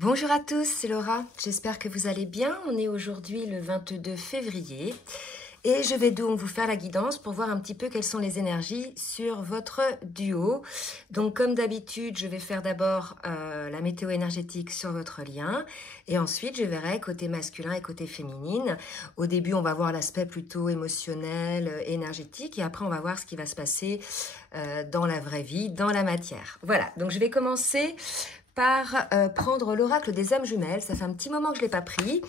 Bonjour à tous, c'est Laura. J'espère que vous allez bien. On est aujourd'hui le 22 février et je vais donc vous faire la guidance pour voir un petit peu quelles sont les énergies sur votre duo. Donc comme d'habitude, je vais faire d'abord la météo énergétique sur votre lien et ensuite je verrai côté masculin et côté féminine. Au début, on va voir l'aspect plutôt émotionnel, énergétique et après on va voir ce qui va se passer dans la vraie vie, dans la matière. Voilà, donc je vais commencer par prendre l'oracle des âmes jumelles. Ça fait un petit moment que je ne l'ai pas pris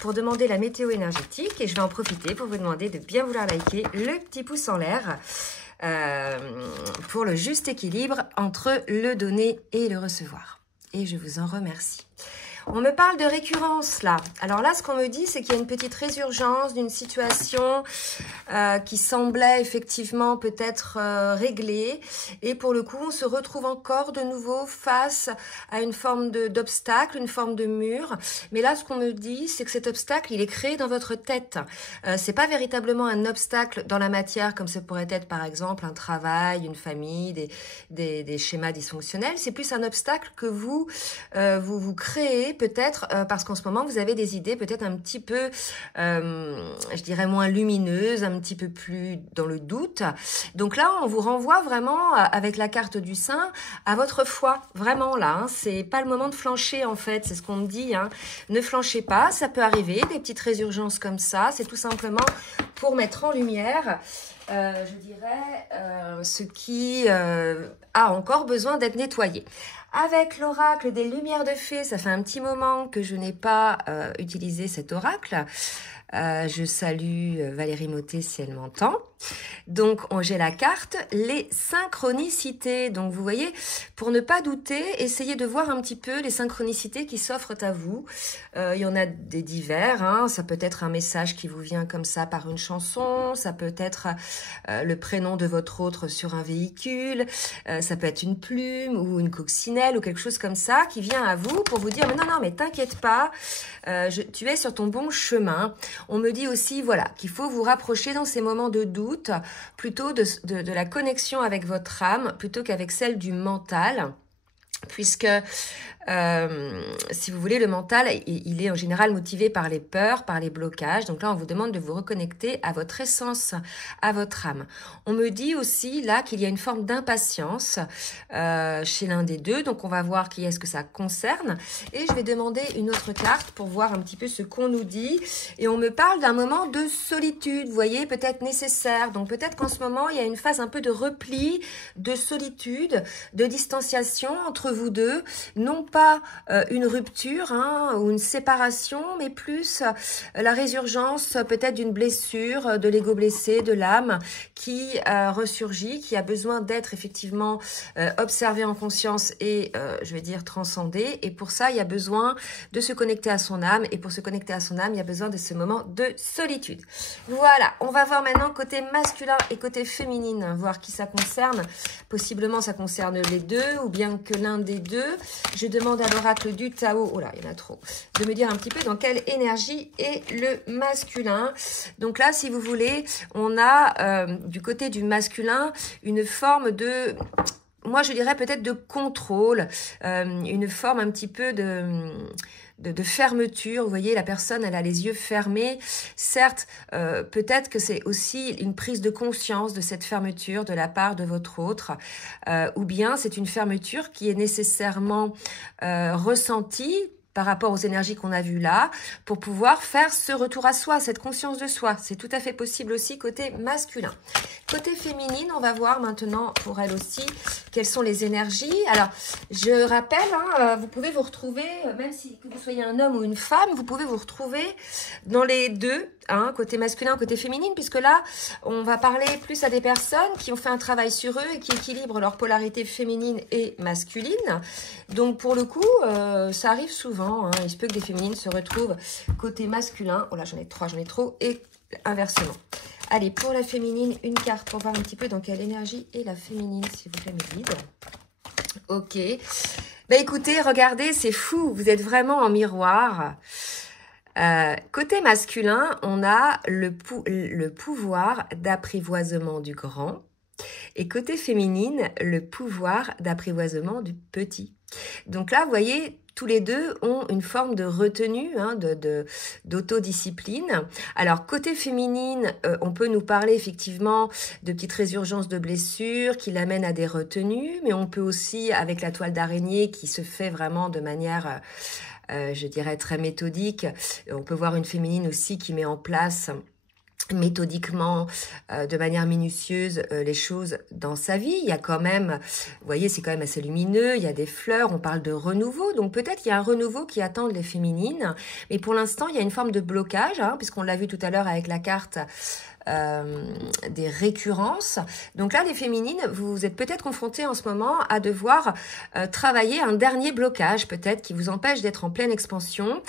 pour demander la météo énergétique et je vais en profiter pour vous demander de bien vouloir liker le petit pouce en l'air pour le juste équilibre entre le donner et le recevoir. Et je vous en remercie. On me parle de récurrence là. Alors là, ce qu'on me dit, c'est qu'il y a une petite résurgence d'une situation qui semblait effectivement peut-être réglée. Et pour le coup, on se retrouve encore de nouveau face à une forme d'obstacle, une forme de mur. Mais là, ce qu'on me dit, c'est que cet obstacle, il est créé dans votre tête. C'est pas véritablement un obstacle dans la matière, comme ça pourrait être par exemple un travail, une famille, des schémas dysfonctionnels. C'est plus un obstacle que vous créez peut-être parce qu'en ce moment vous avez des idées peut-être un petit peu je dirais moins lumineuses, un petit peu plus dans le doute. Donc là on vous renvoie vraiment avec la carte du Saint à votre foi, vraiment là, hein. C'est pas le moment de flancher en fait, c'est ce qu'on me dit, hein. Ne flanchez pas, ça peut arriver, des petites résurgences comme ça, c'est tout simplement pour mettre en lumière je dirais ce qui a encore besoin d'être nettoyé. Avec l'oracle des lumières de fées, ça fait un petit moment que je n'ai pas utilisé cet oracle. Je salue Valérie Mottet si elle m'entend. Donc, j'ai la carte, les synchronicités. Donc, vous voyez, pour ne pas douter, essayez de voir un petit peu les synchronicités qui s'offrent à vous. Il y en a des divers, hein. Ça peut être un message qui vous vient comme ça par une chanson. Ça peut être le prénom de votre autre sur un véhicule. Ça peut être une plume ou une coccinelle ou quelque chose comme ça qui vient à vous pour vous dire « Mais non, mais t'inquiète pas, tu es sur ton bon chemin ». On me dit aussi, voilà, qu'il faut vous rapprocher dans ces moments de doute, plutôt de la connexion avec votre âme, plutôt qu'avec celle du mental, puisque si vous voulez, le mental, il est en général motivé par les peurs, par les blocages. Donc là, on vous demande de vous reconnecter à votre essence, à votre âme. On me dit aussi là qu'il y a une forme d'impatience chez l'un des deux. Donc on va voir qui est-ce que ça concerne. Et je vais demander une autre carte pour voir un petit peu ce qu'on nous dit. Et on me parle d'un moment de solitude, vous voyez, peut-être nécessaire. Donc peut-être qu'en ce moment, il y a une phase un peu de repli, de solitude, de distanciation entre vous deux. Non pas une rupture ou une séparation, mais plus la résurgence peut-être d'une blessure, de l'ego blessé, de l'âme qui ressurgit, qui a besoin d'être effectivement observé en conscience et je vais dire transcendé. Et pour ça, il y a besoin de se connecter à son âme. Et pour se connecter à son âme, il y a besoin de ce moment de solitude. Voilà, on va voir maintenant côté masculin et côté féminine, voir qui ça concerne. Possiblement, ça concerne les deux ou bien que l'un des deux. Je demande à l'oracle du Tao, oh là, il y en a trop, de me dire un petit peu dans quelle énergie est le masculin. Donc là, si vous voulez, on a du côté du masculin une forme de, moi je dirais peut-être de contrôle, une forme un petit peu de fermeture. Vous voyez, la personne, elle a les yeux fermés. Certes, peut-être que c'est aussi une prise de conscience de cette fermeture de la part de votre autre, ou bien c'est une fermeture qui est nécessairement ressentie par rapport aux énergies qu'on a vues là, pour pouvoir faire ce retour à soi, cette conscience de soi. C'est tout à fait possible aussi côté masculin. Côté féminine, on va voir maintenant pour elle aussi quelles sont les énergies. Alors, je rappelle, vous pouvez vous retrouver, même si que vous soyez un homme ou une femme, vous pouvez vous retrouver dans les deux, côté masculin, côté féminine, puisque là, on va parler plus à des personnes qui ont fait un travail sur eux et qui équilibrent leur polarité féminine et masculine. Donc, pour le coup, ça arrive souvent. Il se peut que des féminines se retrouvent côté masculin. Oh là, j'en ai trop. Et inversement. Allez, pour la féminine, une carte pour voir un petit peu dans quelle énergie est la féminine, s'il vous plaît, mes guides. Ok. Bah écoutez, regardez, c'est fou. Vous êtes vraiment en miroir. Côté masculin, on a le pouvoir d'apprivoisement du grand. Et côté féminine, le pouvoir d'apprivoisement du petit. Donc là, vous voyez, tous les deux ont une forme de retenue, hein, d'autodiscipline. Alors, côté féminine, on peut nous parler effectivement de petites résurgences de blessures qui l'amènent à des retenues, mais on peut aussi, avec la toile d'araignée qui se fait vraiment de manière, je dirais, très méthodique, on peut voir une féminine aussi qui met en place méthodiquement, de manière minutieuse, les choses dans sa vie. Il y a quand même, vous voyez, c'est quand même assez lumineux, il y a des fleurs, on parle de renouveau, donc peut-être qu'il y a un renouveau qui attend les féminines, mais pour l'instant, il y a une forme de blocage, hein, puisqu'on l'a vu tout à l'heure avec la carte des récurrences. Donc là, les féminines, vous êtes peut-être confrontées en ce moment à devoir travailler un dernier blocage, peut-être, qui vous empêche d'être en pleine expansion.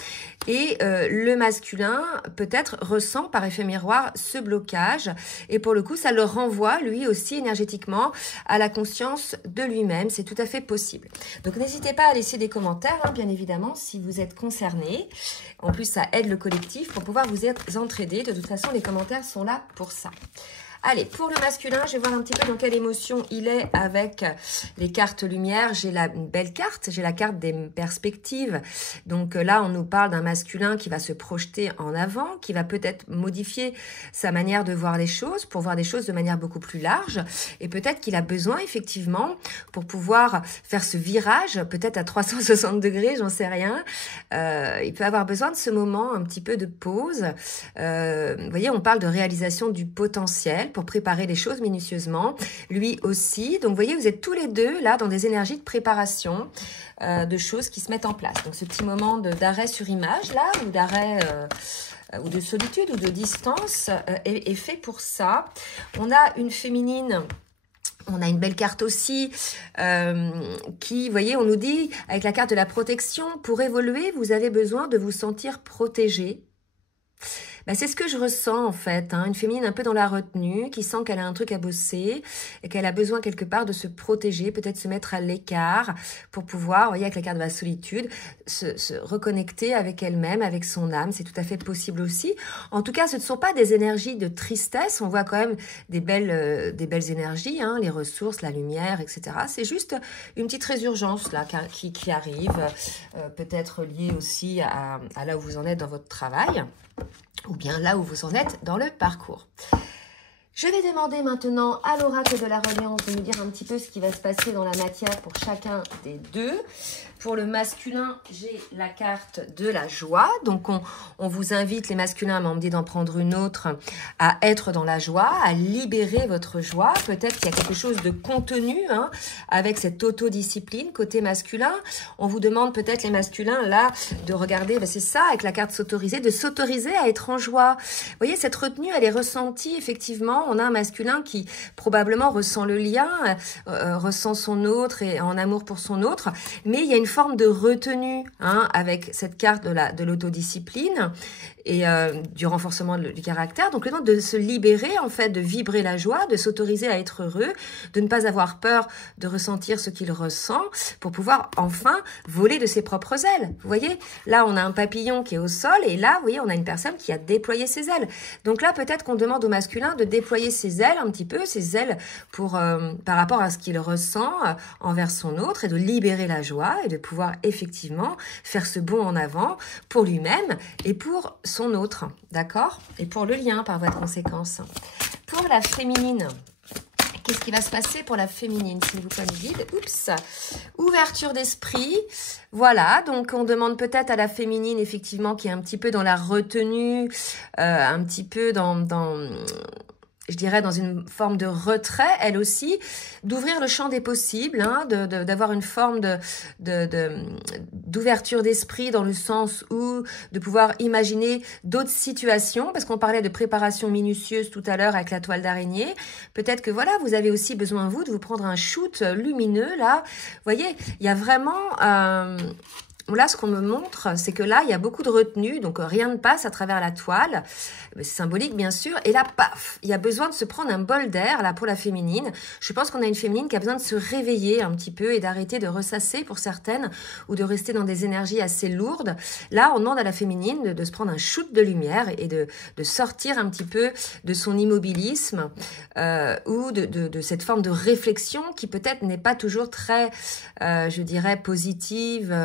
Et le masculin, peut-être, ressent par effet miroir ce blocage. Et pour le coup, ça le renvoie, lui aussi, énergétiquement, à la conscience de lui-même. C'est tout à fait possible. Donc, n'hésitez pas à laisser des commentaires, hein, bien évidemment, si vous êtes concernés. En plus, ça aide le collectif pour pouvoir vous entraider. De toute façon, les commentaires sont là pour ça. Allez, pour le masculin, je vais voir un petit peu dans quelle émotion il est avec les cartes lumière. J'ai une belle carte, j'ai la carte des perspectives. Donc là, on nous parle d'un masculin qui va se projeter en avant, qui va peut-être modifier sa manière de voir les choses, pour voir des choses de manière beaucoup plus large. Et peut-être qu'il a besoin, effectivement, pour pouvoir faire ce virage, peut-être à 360 degrés, j'en sais rien. Il peut avoir besoin de ce moment, un petit peu de pause. Vous voyez, on parle de réalisation du potentiel, pour préparer les choses minutieusement, lui aussi. Donc, vous voyez, vous êtes tous les deux là dans des énergies de préparation, de choses qui se mettent en place. Donc, ce petit moment d'arrêt sur image là, ou d'arrêt ou de solitude ou de distance est fait pour ça. On a une féminine. On a une belle carte aussi qui, vous voyez, on nous dit, avec la carte de la protection, pour évoluer, vous avez besoin de vous sentir protégé. Ben, c'est ce que je ressens en fait, hein, une féminine un peu dans la retenue, qui sent qu'elle a un truc à bosser et qu'elle a besoin quelque part de se protéger, peut-être se mettre à l'écart pour pouvoir, vous voyez, avec la carte de la solitude, se reconnecter avec elle-même, avec son âme. C'est tout à fait possible aussi. En tout cas, ce ne sont pas des énergies de tristesse. On voit quand même des belles énergies, hein, les ressources, la lumière, etc. C'est juste une petite résurgence là qui arrive, peut-être liée aussi à là où vous en êtes dans votre travail, ou bien là où vous en êtes dans le parcours. Je vais demander maintenant à l'oracle de la reliance de nous dire un petit peu ce qui va se passer dans la matière pour chacun des deux. Pour le masculin, j'ai la carte de la joie. Donc, on vous invite, les masculins, mais on me dit d'en prendre une autre, à être dans la joie, à libérer votre joie. Peut-être qu'il y a quelque chose de contenu, hein, avec cette autodiscipline côté masculin. On vous demande peut-être, les masculins, là, de regarder, ben c'est ça, avec la carte s'autoriser, de s'autoriser à être en joie. Vous voyez, cette retenue, elle est ressentie, effectivement. On a un masculin qui, probablement, ressent le lien, ressent son autre et en amour pour son autre. Mais il y a une forme de retenue, hein, avec cette carte de l'autodiscipline et du renforcement du caractère. Donc, le temps de se libérer, en fait, de vibrer la joie, de s'autoriser à être heureux, de ne pas avoir peur de ressentir ce qu'il ressent pour pouvoir enfin voler de ses propres ailes. Vous voyez, là, on a un papillon qui est au sol et là, vous voyez, on a une personne qui a déployé ses ailes. Donc là, peut-être qu'on demande au masculin de déployer ses ailes un petit peu, ses ailes pour, par rapport à ce qu'il ressent envers son autre et de libérer la joie et de pouvoir effectivement faire ce bond en avant pour lui-même et pour son autre, d'accord? Et pour le lien par voie de conséquence. Pour la féminine, qu'est-ce qui va se passer pour la féminine, s'il vous plaît, guide? Oups, ouverture d'esprit. Voilà, donc on demande peut-être à la féminine, effectivement, qui est un petit peu dans la retenue, un petit peu je dirais dans une forme de retrait, elle aussi, d'ouvrir le champ des possibles, hein, d'avoir une forme d'ouverture d'esprit dans le sens où de pouvoir imaginer d'autres situations, parce qu'on parlait de préparation minutieuse tout à l'heure avec la toile d'araignée. Peut-être que voilà, vous avez aussi besoin, vous, de vous prendre un shoot lumineux, là. Vous voyez, il y a vraiment... Là, ce qu'on me montre, c'est que là, il y a beaucoup de retenue, donc rien ne passe à travers la toile. C'est symbolique, bien sûr. Et là, paf, il y a besoin de se prendre un bol d'air, là, pour la féminine. Je pense qu'on a une féminine qui a besoin de se réveiller un petit peu et d'arrêter de ressasser pour certaines ou de rester dans des énergies assez lourdes. Là, on demande à la féminine de se prendre un shoot de lumière et de sortir un petit peu de son immobilisme ou de cette forme de réflexion qui peut-être n'est pas toujours très, je dirais, positive,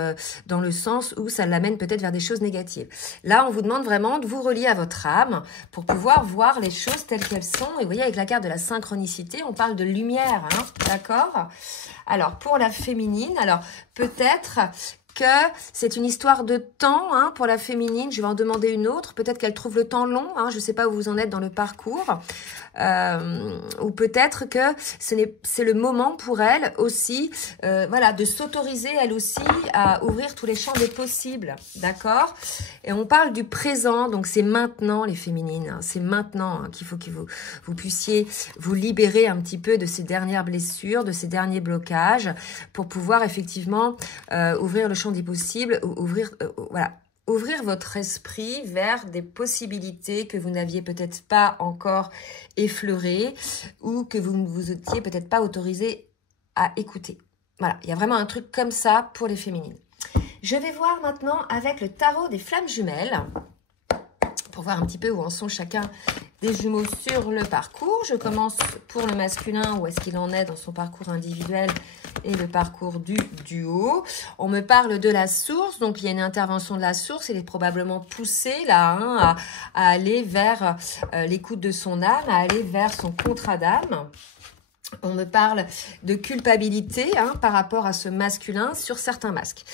dans le sens où ça l'amène peut-être vers des choses négatives. Là, on vous demande vraiment de vous relier à votre âme pour pouvoir voir les choses telles qu'elles sont. Et vous voyez, avec la carte de la synchronicité, on parle de lumière, hein, d'accord? Alors, pour la féminine, alors peut-être que c'est une histoire de temps, hein, pour la féminine. Je vais en demander une autre. Peut-être qu'elle trouve le temps long, hein, je ne sais pas où vous en êtes dans le parcours. Ou peut-être que c'est le moment pour elle aussi, voilà, de s'autoriser elle aussi à ouvrir tous les champs des possibles, d'accord? Et on parle du présent, donc c'est maintenant les féminines, hein, c'est maintenant, hein, qu'il faut que vous puissiez vous libérer un petit peu de ces dernières blessures, de ces derniers blocages, pour pouvoir effectivement ouvrir le champ des possibles, voilà. Ouvrir votre esprit vers des possibilités que vous n'aviez peut-être pas encore effleurées ou que vous ne vous étiez peut-être pas autorisé à écouter. Voilà, il y a vraiment un truc comme ça pour les féminines. Je vais voir maintenant avec le tarot des flammes jumelles pour voir un petit peu où en sont chacun des jumeaux sur le parcours. Je commence pour le masculin, où est-ce qu'il en est dans son parcours individuel et le parcours du duo. On me parle de la source, donc il y a une intervention de la source. Il est probablement poussé là, hein, à aller vers l'écoute de son âme, à aller vers son contrat d'âme. On me parle de culpabilité, hein, par rapport à ce masculin sur certains masques.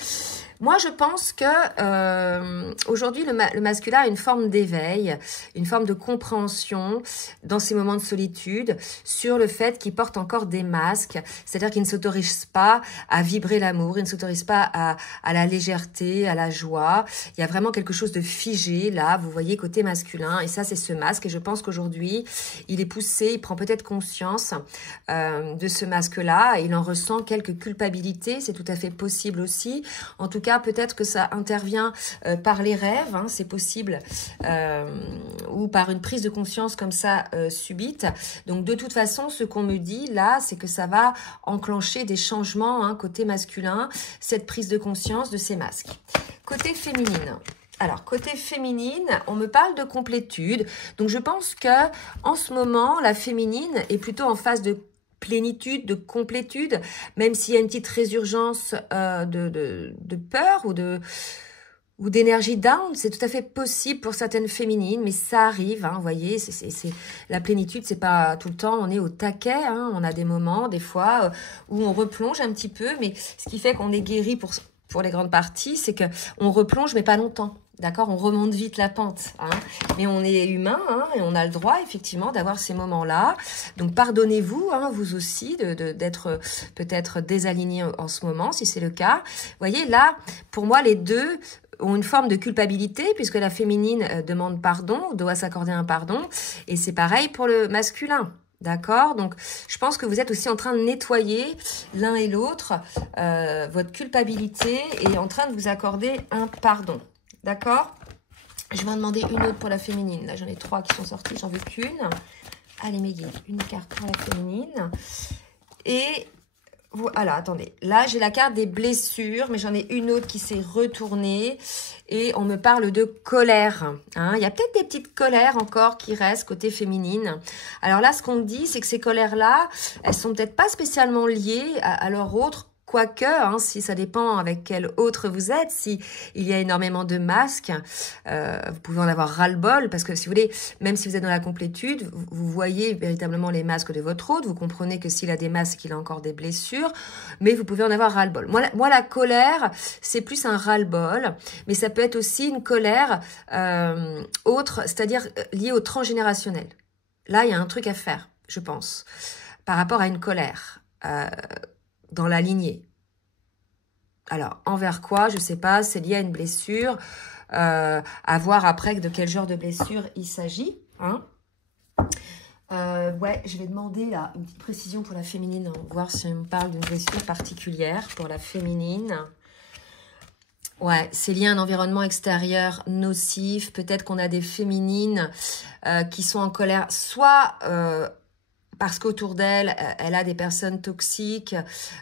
Moi, je pense que aujourd'hui, le masculin a une forme d'éveil, une forme de compréhension dans ces moments de solitude sur le fait qu'il porte encore des masques, c'est-à-dire qu'il ne s'autorise pas à vibrer l'amour, il ne s'autorise pas à la légèreté, à la joie. Il y a vraiment quelque chose de figé là, vous voyez, côté masculin, et ça, c'est ce masque. Et je pense qu'aujourd'hui, il est poussé, il prend peut-être conscience de ce masque-là, et il en ressent quelques culpabilités, c'est tout à fait possible aussi. En tout cas, peut-être que ça intervient par les rêves, hein, c'est possible, ou par une prise de conscience comme ça subite. Donc de toute façon, ce qu'on me dit là, c'est que ça va enclencher des changements, hein, côté masculin, cette prise de conscience de ces masques. Côté féminine. Alors, côté féminine, on me parle de complétude. Donc, je pense que en ce moment, la féminine est plutôt en phase de plénitude, de complétude, même s'il y a une petite résurgence de peur ou d'énergie down, c'est tout à fait possible pour certaines féminines, mais ça arrive, hein, vous voyez, la plénitude, c'est pas tout le temps, on est au taquet, hein, on a des moments, des fois, où on replonge un petit peu, mais ce qui fait qu'on est guéri pour les grandes parties, c'est que on replonge, mais pas longtemps. D'accord, on remonte vite la pente, hein. Mais on est humain, hein, et on a le droit effectivement d'avoir ces moments-là. Donc pardonnez-vous, hein, vous aussi, d'être peut-être désaligné en ce moment, si c'est le cas. Vous voyez, là, pour moi, les deux ont une forme de culpabilité, puisque la féminine demande pardon, doit s'accorder un pardon, et c'est pareil pour le masculin. D'accord? Donc, je pense que vous êtes aussi en train de nettoyer l'un et l'autre votre culpabilité et en train de vous accorder un pardon. D'accord? Je vais en demander une autre pour la féminine. Là, j'en ai 3 qui sont sortis, j'en veux qu'une. Allez, mes guides, une carte pour la féminine. Et voilà, attendez. Là, j'ai la carte des blessures, mais j'en ai une autre qui s'est retournée. Et on me parle de colère, hein. Il y a peut-être des petites colères encore qui restent côté féminine. Alors là, ce qu'on me dit, c'est que ces colères-là, elles sont peut-être pas spécialement liées à leur autre. Quoique, hein, si ça dépend avec quel autre vous êtes, si il y a énormément de masques, vous pouvez en avoir ras-le-bol, parce que si vous voulez, même si vous êtes dans la complétude, vous voyez véritablement les masques de votre autre, vous comprenez que s'il a des masques, il a encore des blessures, mais vous pouvez en avoir ras-le-bol. Moi, la colère, c'est plus un ras-le-bol, mais ça peut être aussi une colère autre, c'est-à-dire liée au transgénérationnel. Là, il y a un truc à faire, je pense, par rapport à une colère. Dans la lignée. Alors, envers quoi? Je sais pas, c'est lié à une blessure. À voir après de quel genre de blessure il s'agit. Hein. Ouais, je vais demander là une petite précision pour la féminine. Voir si on me parle d'une blessure particulière pour la féminine. Ouais, c'est lié à un environnement extérieur nocif. Peut-être qu'on a des féminines qui sont en colère, soit parce qu'autour d'elle, elle a des personnes toxiques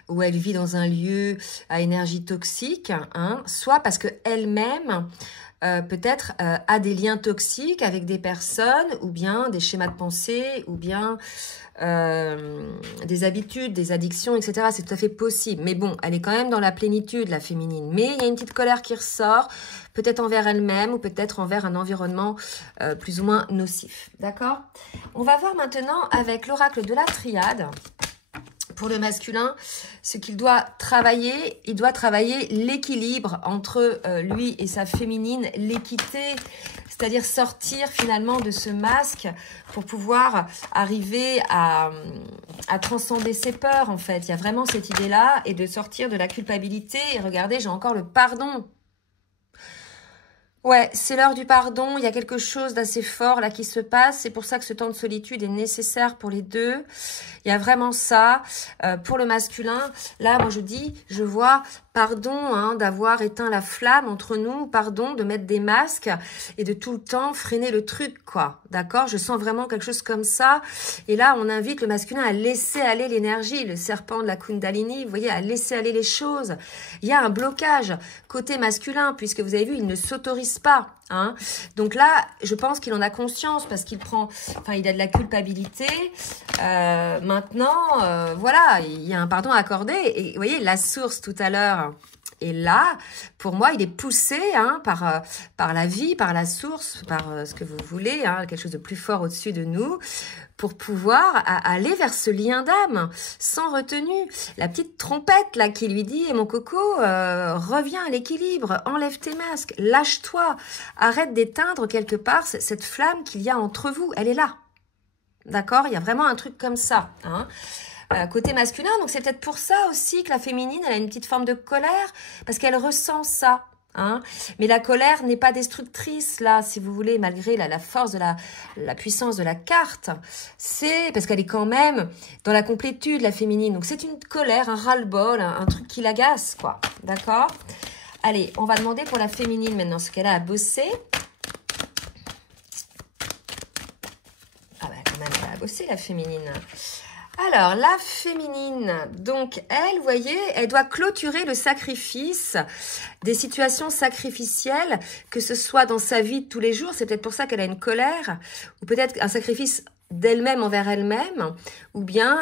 ou elle vit dans un lieu à énergie toxique, hein, soit parce qu'elle-même peut-être a des liens toxiques avec des personnes, ou bien des schémas de pensée, ou bien des habitudes, des addictions, etc. C'est tout à fait possible. Mais bon, elle est quand même dans la plénitude, la féminine. Mais il y a une petite colère qui ressort, peut-être envers elle-même, ou peut-être envers un environnement plus ou moins nocif. D'accord? On va voir maintenant avec l'oracle de la triade. Pour le masculin, ce qu'il doit travailler, il doit travailler l'équilibre entre lui et sa féminine, l'équité, c'est-à-dire sortir finalement de ce masque pour pouvoir arriver à transcender ses peurs en fait. Il y a vraiment cette idée-là et de sortir de la culpabilité. Et regardez, j'ai encore le pardon. Ouais, c'est l'heure du pardon, il y a quelque chose d'assez fort là qui se passe, c'est pour ça que ce temps de solitude est nécessaire pour les deux. Il y a vraiment ça. Pour le masculin, là moi je vois pardon hein, d'avoir éteint la flamme entre nous, pardon de mettre des masques et de tout le temps freiner le truc quoi, d'accord? Je sens vraiment quelque chose comme ça et là on invite le masculin à laisser aller l'énergie, le serpent de la Kundalini, vous voyez, à laisser aller les choses. Il y a un blocage côté masculin puisque vous avez vu, il ne s'autorise pas. Hein. Donc là, je pense qu'il en a conscience parce qu'il prend, enfin, il a de la culpabilité. Maintenant, voilà, il y a un pardon à accorder. Et vous voyez, la source tout à l'heure. Et là, pour moi, il est poussé hein, par la vie, par la source, par ce que vous voulez, hein, quelque chose de plus fort au-dessus de nous, pour pouvoir aller vers ce lien d'âme, sans retenue. La petite trompette là qui lui dit, mon coco, reviens à l'équilibre, enlève tes masques, lâche-toi, arrête d'éteindre quelque part cette flamme qu'il y a entre vous, elle est là. D'accord? Il y a vraiment un truc comme ça, hein. Côté masculin, donc c'est peut-être pour ça aussi que la féminine, elle a une petite forme de colère, parce qu'elle ressent ça. Hein. Mais la colère n'est pas destructrice, là, si vous voulez, malgré la force de la puissance de la carte. C'est parce qu'elle est quand même dans la complétude, la féminine. Donc c'est une colère, un ras-le-bol, un truc qui l'agace, quoi. D'accord? Allez, on va demander pour la féminine maintenant ce qu'elle a à bosser. Ah ben quand même, elle a à bosser, la féminine. Alors, la féminine, donc elle, vous voyez, elle doit clôturer le sacrifice, des situations sacrificielles, que ce soit dans sa vie de tous les jours, c'est peut-être pour ça qu'elle a une colère, ou peut-être un sacrifice d'elle-même envers elle-même, ou bien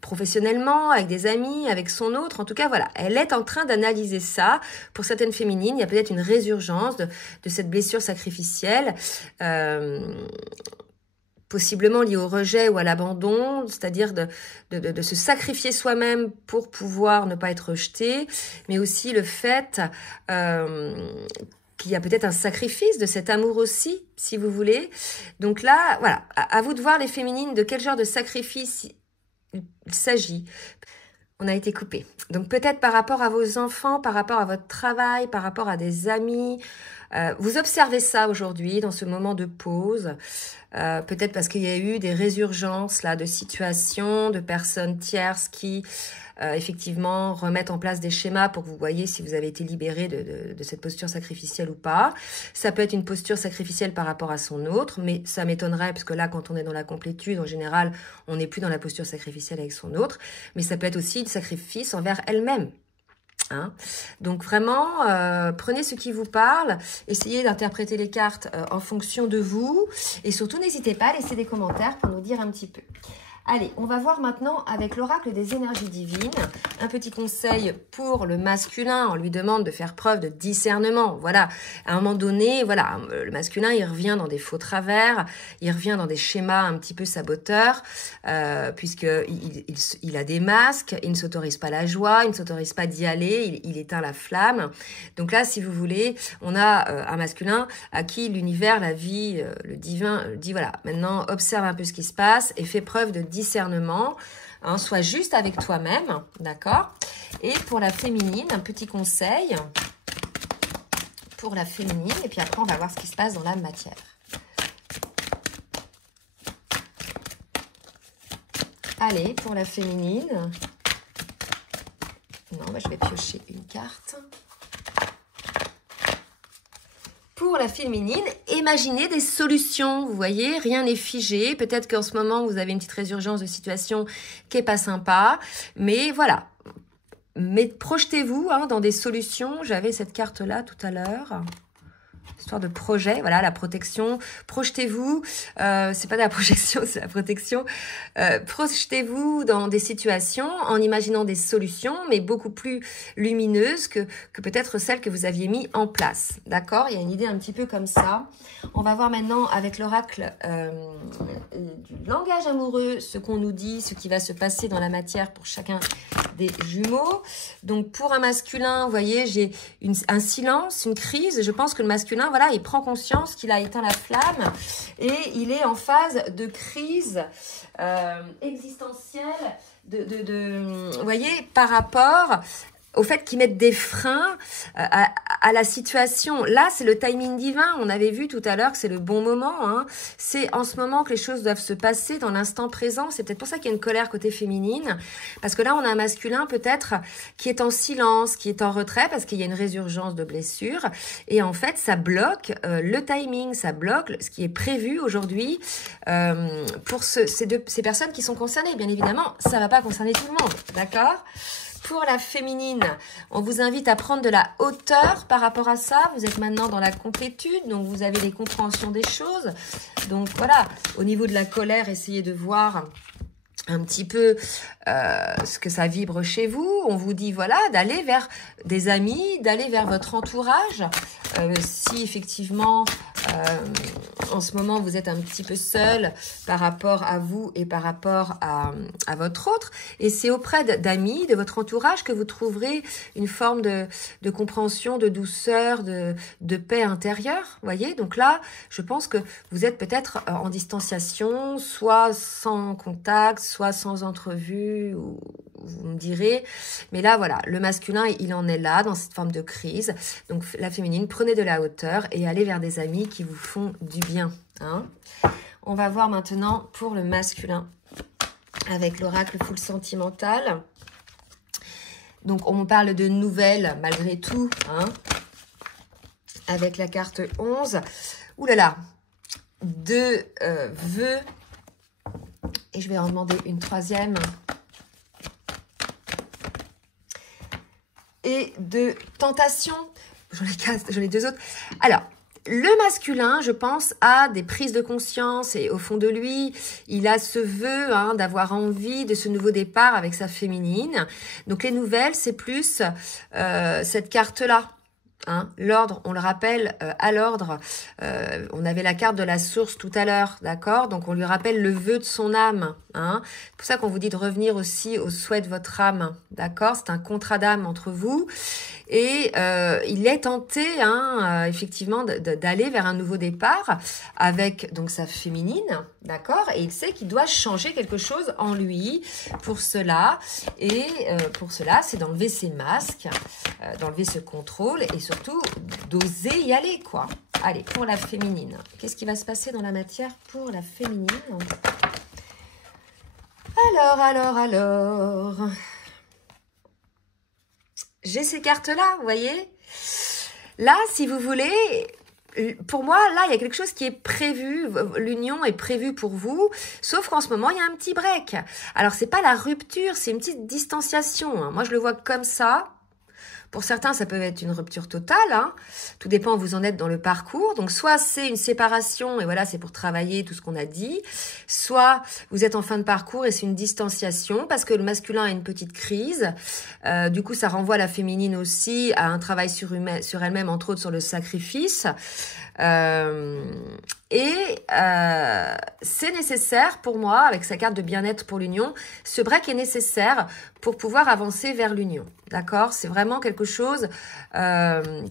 professionnellement, avec des amis, avec son autre, en tout cas, voilà, elle est en train d'analyser ça. Pour certaines féminines, il y a peut-être une résurgence de cette blessure sacrificielle, possiblement lié au rejet ou à l'abandon, c'est-à-dire de se sacrifier soi-même pour pouvoir ne pas être rejeté, mais aussi le fait qu'il y a peut-être un sacrifice de cet amour aussi, si vous voulez. Donc là, voilà, à vous de voir les féminines, de quel genre de sacrifice il s'agit. On a été coupé. Donc peut-être par rapport à vos enfants, par rapport à votre travail, par rapport à des amis. Vous observez ça aujourd'hui dans ce moment de pause. Peut-être parce qu'il y a eu des résurgences là de situations, de personnes tierces qui effectivement remettent en place des schémas pour que vous voyez si vous avez été libéré de cette posture sacrificielle ou pas. Ça peut être une posture sacrificielle par rapport à son autre, mais ça m'étonnerait parce que là, quand on est dans la complétude, en général, on n'est plus dans la posture sacrificielle avec son autre, mais ça peut être aussi le sacrifice envers elle-même. Hein. Donc vraiment, prenez ce qui vous parle, essayez d'interpréter les cartes en fonction de vous, et surtout n'hésitez pas à laisser des commentaires pour nous dire un petit peu. Allez, on va voir maintenant avec l'oracle des énergies divines, un petit conseil pour le masculin. On lui demande de faire preuve de discernement. Voilà, à un moment donné, voilà, le masculin, il revient dans des faux travers, il revient dans des schémas un petit peu saboteurs, puisqu'il a des masques, il ne s'autorise pas la joie, il ne s'autorise pas d'y aller, il éteint la flamme. Donc là, si vous voulez, on a un masculin à qui l'univers, la vie, le divin dit, voilà, maintenant, observe un peu ce qui se passe et fais preuve de discernement, hein, sois juste avec toi-même, d'accord? Et pour la féminine, un petit conseil pour la féminine, et puis après on va voir ce qui se passe dans la matière. Allez, pour la féminine, non, bah, je vais piocher une carte. Pour la féminine, imaginez des solutions, vous voyez, rien n'est figé. Peut-être qu'en ce moment, vous avez une petite résurgence de situation qui n'est pas sympa, mais voilà. Mais projetez-vous hein, dans des solutions. J'avais cette carte-là tout à l'heure. Histoire de projet, voilà, la protection. Projetez-vous, c'est pas de la projection, c'est la protection. Projetez-vous dans des situations en imaginant des solutions, mais beaucoup plus lumineuses que peut-être celles que vous aviez mis en place. D'accord? Il y a une idée un petit peu comme ça. On va voir maintenant avec l'oracle du langage amoureux, ce qu'on nous dit, ce qui va se passer dans la matière pour chacun des jumeaux. Donc pour un masculin, vous voyez, j'ai un silence, une crise. Je pense que le masculin, voilà, il prend conscience qu'il a éteint la flamme et il est en phase de crise existentielle, vous voyez, par rapport au fait qu'ils mettent des freins à la situation. Là, c'est le timing divin. On avait vu tout à l'heure que c'est le bon moment. Hein. C'est en ce moment que les choses doivent se passer dans l'instant présent. C'est peut-être pour ça qu'il y a une colère côté féminine. Parce que là, on a un masculin peut-être qui est en silence, qui est en retrait parce qu'il y a une résurgence de blessures. Et en fait, ça bloque le timing, ça bloque ce qui est prévu aujourd'hui pour ces personnes qui sont concernées. Bien évidemment, ça ne va pas concerner tout le monde. D'accord ? Pour la féminine, on vous invite à prendre de la hauteur par rapport à ça. Vous êtes maintenant dans la complétude, donc vous avez les compréhensions des choses. Donc voilà, au niveau de la colère, essayez de voir un petit peu ce que ça vibre chez vous. On vous dit voilà d'aller vers des amis, d'aller vers votre entourage. Si effectivement en ce moment vous êtes un petit peu seul par rapport à vous et par rapport à votre autre, et c'est auprès d'amis, de votre entourage que vous trouverez une forme de compréhension, de douceur, de paix intérieure, voyez. Donc là, je pense que vous êtes peut-être en distanciation, soit sans contact, soit sans entrevue, ou vous me direz. Mais là, voilà, le masculin, il en est là, dans cette forme de crise. Donc, la féminine, prenez de la hauteur et allez vers des amis qui vous font du bien. Hein. On va voir maintenant pour le masculin, avec l'oracle full sentimental. Donc, on me parle de nouvelles, malgré tout, hein, avec la carte 11. Ouh là là, de vœux. Et je vais en demander une troisième. Et de tentation. J'en ai deux autres. Alors, le masculin, je pense, a des prises de conscience et au fond de lui, il a ce vœu hein, d'avoir envie de ce nouveau départ avec sa féminine. Donc, les nouvelles, c'est plus cette carte-là. Hein, l'ordre, on le rappelle, à l'ordre, on avait la carte de la source tout à l'heure, d'accord? Donc, on lui rappelle le vœu de son âme. Hein. C'est pour ça qu'on vous dit de revenir aussi au souhait de votre âme, d'accord? C'est un contrat d'âme entre vous. Et il est tenté, hein, effectivement, d'aller vers un nouveau départ avec donc sa féminine, d'accord? Et il sait qu'il doit changer quelque chose en lui pour cela. Et pour cela, c'est d'enlever ses masques, d'enlever ce contrôle et surtout d'oser y aller, quoi. Allez, pour la féminine. Qu'est-ce qui va se passer dans la matière pour la féminine? Alors... J'ai ces cartes-là, vous voyez. Là, si vous voulez, pour moi, là, il y a quelque chose qui est prévu. L'union est prévue pour vous, sauf qu'en ce moment, il y a un petit break. Alors, c'est pas la rupture, c'est une petite distanciation. Hein. Moi, je le vois comme ça. Pour certains, ça peut être une rupture totale. Hein. Tout dépend où vous en êtes dans le parcours. Donc, soit c'est une séparation, et voilà, c'est pour travailler tout ce qu'on a dit. Soit vous êtes en fin de parcours et c'est une distanciation parce que le masculin a une petite crise. Du coup, ça renvoie la féminine aussi à un travail sur elle-même, entre autres sur le sacrifice. C'est nécessaire pour moi, avec sa carte de bien-être pour l'union, ce break est nécessaire pour pouvoir avancer vers l'union. D'accord? C'est vraiment quelque chose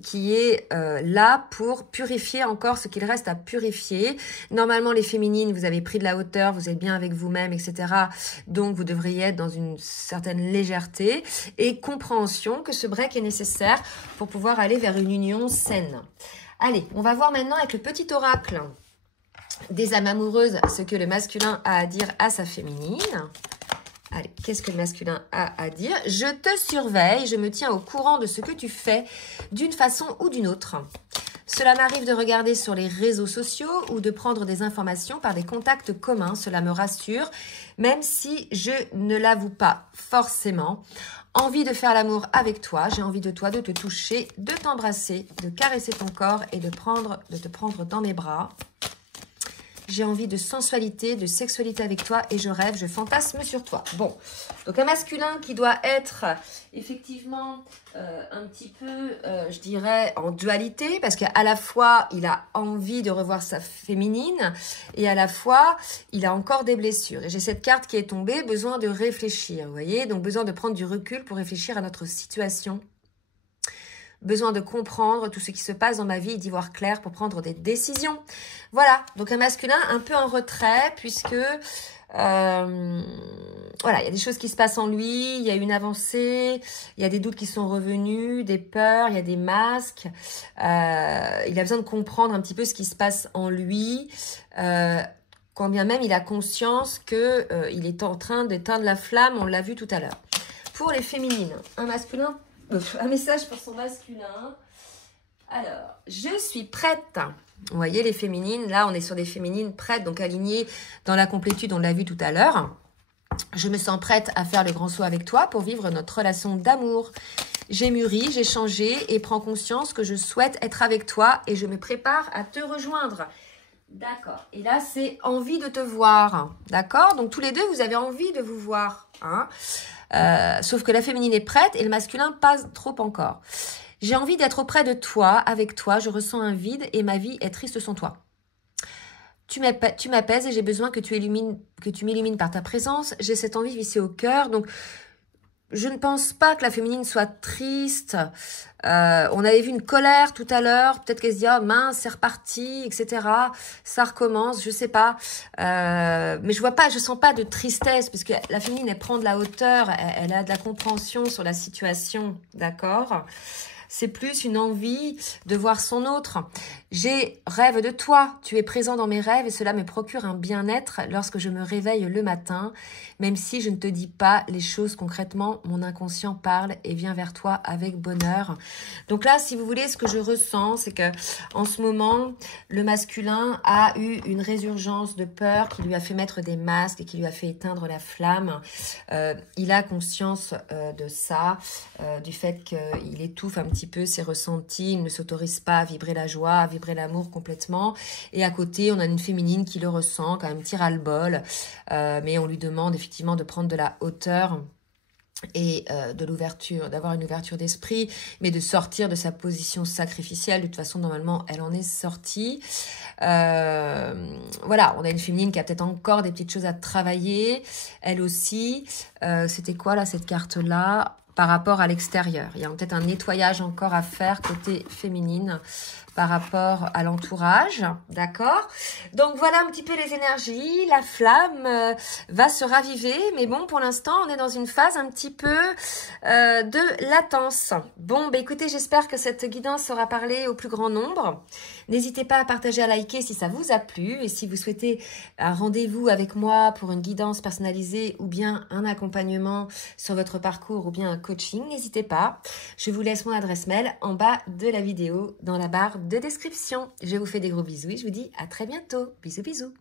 qui est là pour purifier encore ce qu'il reste à purifier. Normalement, les féminines, vous avez pris de la hauteur, vous êtes bien avec vous-même, etc. Donc, vous devriez être dans une certaine légèreté et compréhension que ce break est nécessaire pour pouvoir aller vers une union saine. Allez, on va voir maintenant avec le petit oracle des âmes amoureuses ce que le masculin a à dire à sa féminine. Allez, qu'est-ce que le masculin a à dire? Je te surveille, je me tiens au courant de ce que tu fais d'une façon ou d'une autre. Cela m'arrive de regarder sur les réseaux sociaux ou de prendre des informations par des contacts communs. Cela me rassure, même si je ne l'avoue pas forcément. envie de faire l'amour avec toi. J'ai envie de toi, de te toucher, de t'embrasser, de caresser ton corps et de te prendre dans mes bras. J'ai envie de sensualité, de sexualité avec toi et je rêve, je fantasme sur toi. Bon, donc un masculin qui doit être effectivement un petit peu, je dirais, en dualité parce qu'à la fois, il a envie de revoir sa féminine et à la fois, il a encore des blessures. Et j'ai cette carte qui est tombée, besoin de réfléchir, vous voyez, donc besoin de prendre du recul pour réfléchir à notre situation. Besoin de comprendre tout ce qui se passe dans ma vie et d'y voir clair pour prendre des décisions. Voilà, donc un masculin un peu en retrait puisque voilà, il y a des choses qui se passent en lui, il y a une avancée, il y a des doutes qui sont revenus, des peurs, il y a des masques. Il a besoin de comprendre un petit peu ce qui se passe en lui, quand bien même il a conscience que il est en train d'éteindre la flamme, on l'a vu tout à l'heure. Pour les féminines, un masculin, un message pour son masculin. Alors, je suis prête. Vous voyez les féminines, là on est sur des féminines prêtes, donc alignées dans la complétude, on l'a vu tout à l'heure. Je me sens prête à faire le grand saut avec toi pour vivre notre relation d'amour. J'ai mûri, j'ai changé et prends conscience que je souhaite être avec toi et je me prépare à te rejoindre. D'accord. Et là, c'est envie de te voir. D'accord? Donc tous les deux, vous avez envie de vous voir. Hein? Sauf que la féminine est prête et le masculin pas trop encore. J'ai envie d'être auprès de toi, avec toi, je ressens un vide et ma vie est triste sans toi. Tu m'apaises et j'ai besoin que tu m'illumines par ta présence. J'ai cette envie vissée au cœur. Donc, je ne pense pas que la féminine soit triste. On avait vu une colère tout à l'heure. Peut-être qu'elle se dit, oh mince, c'est reparti, etc. Ça recommence, je sais pas. Mais je sens pas de tristesse, parce que la féminine, elle prend de la hauteur, elle a de la compréhension sur la situation, d'accord ? C'est plus une envie de voir son autre. J'ai rêve de toi, tu es présent dans mes rêves et cela me procure un bien-être lorsque je me réveille le matin. Même si je ne te dis pas les choses concrètement, mon inconscient parle et vient vers toi avec bonheur. Donc là, si vous voulez, ce que je ressens, c'est que en ce moment, le masculin a eu une résurgence de peur qui lui a fait mettre des masques et qui lui a fait éteindre la flamme. Il a conscience de ça, du fait qu'il étouffe un petit peu ses ressentis, il ne s'autorise pas à vibrer la joie, à vibrer l'amour complètement. Et à côté, on a une féminine qui le ressent, quand même petit ras-le-bol, mais on lui demande effectivement de prendre de la hauteur et de l'ouverture, d'avoir une ouverture d'esprit, mais de sortir de sa position sacrificielle. De toute façon, normalement, elle en est sortie. Voilà, on a une féminine qui a peut-être encore des petites choses à travailler. Elle aussi, c'était quoi là, cette carte-là ? Par rapport à l'extérieur. Il y a peut-être un nettoyage encore à faire côté féminine par rapport à l'entourage, d'accord? Donc voilà un petit peu les énergies, la flamme va se raviver, mais bon, pour l'instant, on est dans une phase un petit peu de latence. Bon, bah écoutez, j'espère que cette guidance aura parlé au plus grand nombre. N'hésitez pas à partager, à liker si ça vous a plu, et si vous souhaitez un rendez-vous avec moi pour une guidance personnalisée ou bien un accompagnement sur votre parcours ou bien un coaching, n'hésitez pas. Je vous laisse mon adresse mail en bas de la vidéo dans la barre de description. Je vous fais des gros bisous et je vous dis à très bientôt. Bisous, bisous.